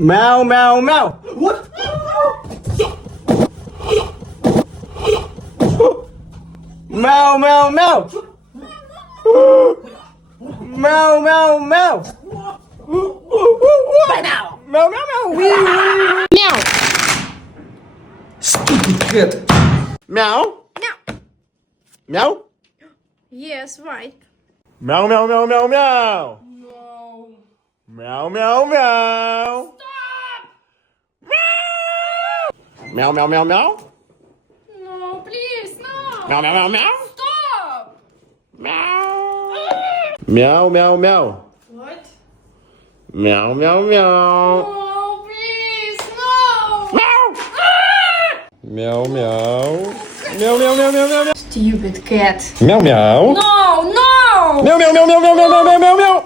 Meow, meow, meow. What? Meow, meow, meow. Meow, meow, meow. Bye now. Meow, meow, meow. Wee, wee. Meow. Stupid cat. Meow. Meow. Meow. Yes, right. Meow, meow, meow, meow, meow. No. Meow, meow, meow. Stop. Meow, meow, meow, meow. No, please, no. Meow, meow, meow, meow. Stop. Meow. Meow, meow, meow. What? Meow, meow, meow. No, please, no. Meow, meow. Meow, meow, meow, meow, meow, meow. Stupid cat. Meow, meow. No, no. Meow, meow, meow, meow, meow, meow, meow, meow, meow.